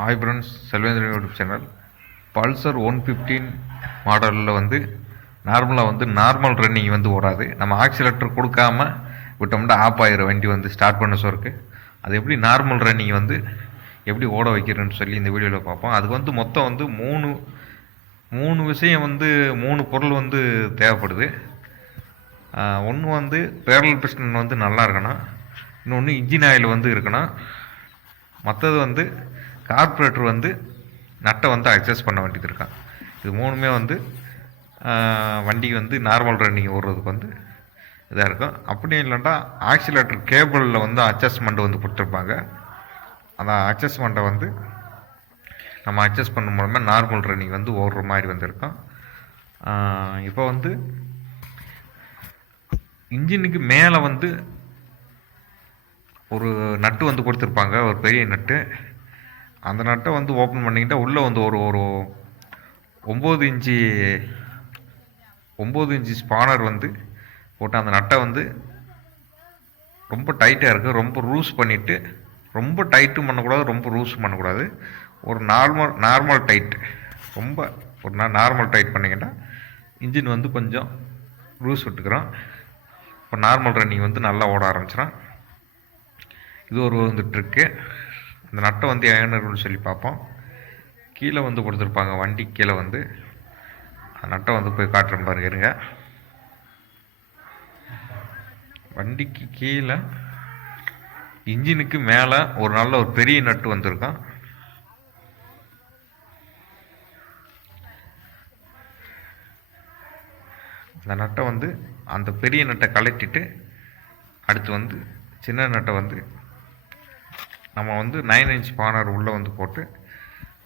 Hi friends, Selvendran YouTube channel. Pulsar 115 மாடலில் வந்து normal running வந்து ஓடாது. நம்ம ஆக்சிலேட்டர் கொடுக்காம விட்டோம்னா ஆஃப் ஆகிற வண்டி வந்து ஸ்டார்ட் பண்ண சோருக்கு. அது எப்படி நார்மல் ரன்னிங் வந்து எப்படி ஓட வைக்கிறேன்னு சொல்லி இந்த வீடியோவில் பார்ப்போம். அதுக்கு வந்து மொத்தம் வந்து மூணு விஷயம் வந்து 3 பொருள் வந்து தேவைப்படுது. ஒன்று வந்து பேரல் பிஸ்டன் வந்து நல்லா இருக்கணும், இன்னொன்று இன்ஜின் ஆயில் வந்து இருக்கணும், மற்றது வந்து கார்பரேட்டர் வந்து நட்டை வந்து அட்ஜஸ்ட் பண்ண வேண்டியது இருக்கான். இது மூணுமே வந்து வண்டி வந்து நார்மல் ரன்னிங் ஓடுறதுக்கு வந்து இதாக இருக்கும். அப்படி இல்லைன்னா ஆக்சிலேட்டர் கேபிளில் வந்து அட்ஜஸ்ட்மெண்ட் வந்து கொடுத்துருப்பாங்க. அந்த அட்ஜஸ்ட்மெண்ட்டை வந்து நம்ம அட்ஜஸ்ட் பண்ண மூலமாக நார்மல் ரன்னிங் வந்து ஓடுற மாதிரி வந்து இருக்கும். இப்போ வந்து இன்ஜினுக்கு மேலே வந்து ஒரு நட்டு வந்து கொடுத்துருப்பாங்க, ஒரு பெரிய நட்டு. அந்த நட்டை வந்து ஓப்பன் பண்ணிக்கிட்டால் உள்ளே வந்து ஒரு 9 இன்ச்சு ஸ்பானர் வந்து போட்டு அந்த நட்டை வந்து ரொம்ப டைட்டாக இருக்குது. ரொம்ப லூஸ் பண்ணிவிட்டு, ரொம்ப டைட்டும் பண்ணக்கூடாது, ரொம்ப லூஸும் பண்ணக்கூடாது. ஒரு நார்மல் டைட், ஒரு நார்மல் டைட் பண்ணிக்கிட்டால் இன்ஜின் வந்து கொஞ்சம் லூஸ் விட்டுக்கிறோம். இப்போ நார்மல் ரன்னிங் வந்து நல்லா ஓட ஆரம்பிச்சிடும். இது ஒரு வந்து ட்ரிக்கு. அந்த நட்டை வந்து ஏன்னு சொல்லி பார்ப்போம். கீழே வந்து கொடுத்துருப்பாங்க, வண்டி கீழே வந்து அந்த நட்டை வந்து போய் காட்டுறேன் பாருங்க. இருங்க, வண்டிக்கு கீழே இன்ஜினுக்கு மேலே ஒரு நல்ல ஒரு பெரிய நட்டு வந்திருக்கும். அந்த நட்டை வந்து அந்த பெரிய நட்டை கழட்டிட்டு அடுத்து வந்து சின்ன நட்டை வந்து நம்ம வந்து 9 இன்ச் ஸ்பானர் உள்ளே வந்து போட்டு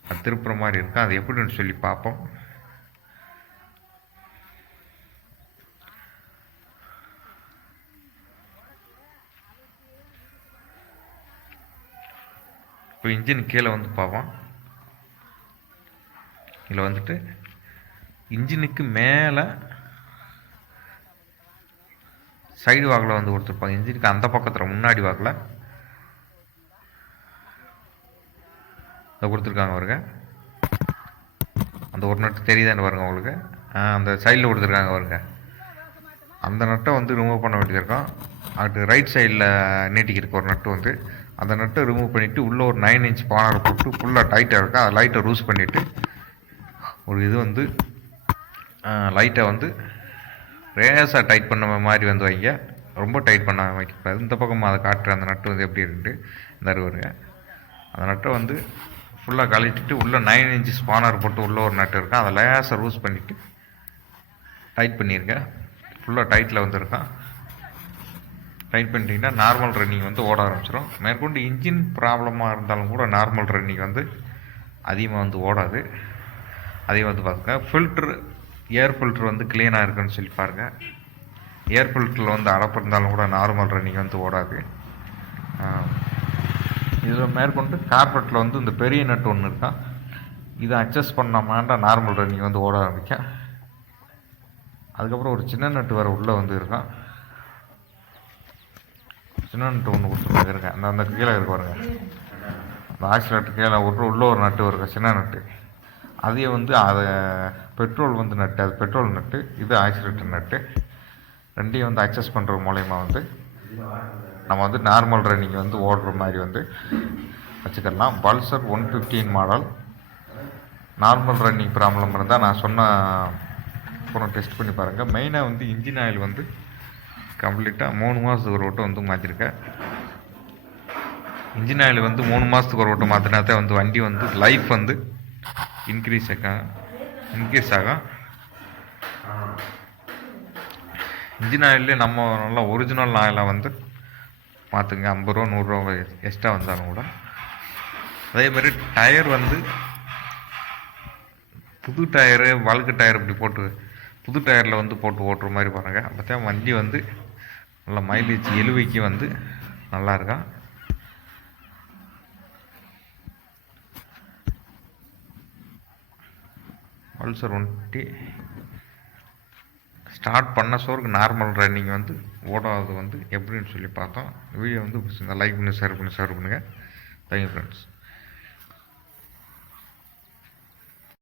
அது திருப்புற மாதிரி இருக்கும். அது எப்படின்னு சொல்லி பார்ப்போம். இப்போ இன்ஜின் கீழே வந்து பார்ப்போம். இதில் வந்துட்டு இன்ஜினுக்கு மேலே சைடு வாக்கில் வந்து கொடுத்துருப்பாங்க. இன்ஜினுக்கு அந்த பக்கத்தில் முன்னாடி வாக்கில் அதை கொடுத்துருக்காங்க பாருங்க. அந்த ஒரு நட்டு தெரியுதான்னு பாருங்க உங்களுக்கு. அந்த சைடில் கொடுத்துருக்காங்க பாருங்க. அந்த நட்டை வந்து ரிமூவ் பண்ண வேண்டியது இருக்கும். அடுத்து ரைட் சைடில் நீட்டிக்கிருக்கு ஒரு நட்டு வந்து அந்த நட்டை ரிமூவ் பண்ணிவிட்டு உள்ளே ஒரு 9 இன்ச் ஸ்பானர் போட்டு ஃபுல்லாக டைட்டாக இருக்கும். அதை லைட்டை லூஸ் பண்ணிவிட்டு ஒரு இது வந்து லைட்டை வந்து ரேஸாக டைட் பண்ண மாதிரி வந்து வைங்க. ரொம்ப டைட் பண்ண வைக்கக்கூடாது. இந்த பக்கம் அதை காட்டுற அந்த நட்டு வந்து எப்படி இருக்குன்ட்டு இந்த வருங்க. அந்த நட்டை வந்து ஃபுல்லாக கழட்டிட்டு உள்ளே 9 இன்ச் ஸ்பானர் போட்டு உள்ளே ஒரு நட்டு இருக்கும். அதை லேசாக லூஸ் பண்ணிவிட்டு டைட் பண்ணியிருக்கேன். ஃபுல்லாக டைட்டில் வந்துருக்கான். டைட் பண்ணிட்டீங்கன்னா நார்மல் ரன்னிங் வந்து ஓட ஆரம்பிச்சிடும். மேற்கொண்டு இன்ஜின் ப்ராப்ளமாக இருந்தாலும் கூட நார்மல் ரன்னிங் வந்து அதிகமாக வந்து ஓடாது. அதையும் வந்து பாருங்க. ஏர் ஃபில்ட்ரு வந்து க்ளீனாக இருக்குன்னு சொல்லி பாருங்கள். ஏர் ஃபில்டரில் வந்து அடப்பு இருந்தாலும் கூட நார்மல் ரன்னிங் வந்து ஓடாது. இதில் மேற்கொண்டு கார்பெட்டில் வந்து இந்த பெரிய நட்டு ஒன்று இருக்கான். இதை அட்ஜஸ்ட் பண்ணாமண்டா நார்மல் ரன்னிங் வந்து ஓட ஆரம்பிக்கும். அதுக்கப்புறம் ஒரு சின்ன நட்டு வேறு உள்ளே வந்து இருக்கான். சின்ன நட்டு ஒன்று கொடுத்துருக்காங்க. அந்த கீழே இருக்க பாருங்க. அந்த ஆக்சிலேட்டர் கீழே உள்ளே ஒரு நட்டு இருக்கு, சின்ன நட்டு. அதையே வந்து அதை பெட்ரோல் வந்து நட்டு, அது பெட்ரோல் நட்டு, இது ஆக்சிலேட்டர் நட்டு. ரெண்டையும் வந்து அட்ஜஸ்ட் பண்ணுற மூலயமா வந்து நம்ம வந்து நார்மல் ரன்னிங் வந்து ஓடுற மாதிரி வந்து வச்சுக்கலாம். Pulsar 115 model normal running problem இருந்தால் நான் சொன்ன அப்புறம் டெஸ்ட் பண்ணி பாருங்கள். மெயினாக வந்து இன்ஜின் ஆயில் வந்து கம்ப்ளீட்டாக 3 மாதத்துக்கு ஒரு வட்டம் வந்து மாற்றிருக்கேன். இன்ஜின் ஆயில் வந்து 3 மாதத்துக்கு ஒரு வட்டம் மாற்றினா தான் வந்து வண்டி வந்து லைஃப் வந்து இன்க்ரீஸ் ஆகும். இன்ஜின் ஆயிலே நம்ம நல்லா ஒரிஜினல் ஆயிலாக வந்து மாற்றுங்க. 50 ரூபா 100 ரூபா எக்ஸ்ட்ரா வந்தாலும் கூட. அதேமாதிரி டயர் வந்து புது டயரு, வழுக்கு டயர் இப்படி போட்டு புது டயரில் வந்து போட்டு ஓட்டுற மாதிரி பாருங்கள். அப்போ தான் வண்டி வந்து நல்லா மைலேஜ் 70க்கு வந்து நல்லாயிருக்கும். பல்சர் 150 ஸ்டார்ட் பண்ண சோருக்கு நார்மல் ரன்னிங் வந்து ஓடாது வந்து எப்படின்னு சொல்லி பார்த்தோம். வீடியோ வந்து லைக் பண்ணி ஷேர் பண்ணுங்கள். Thank you friends.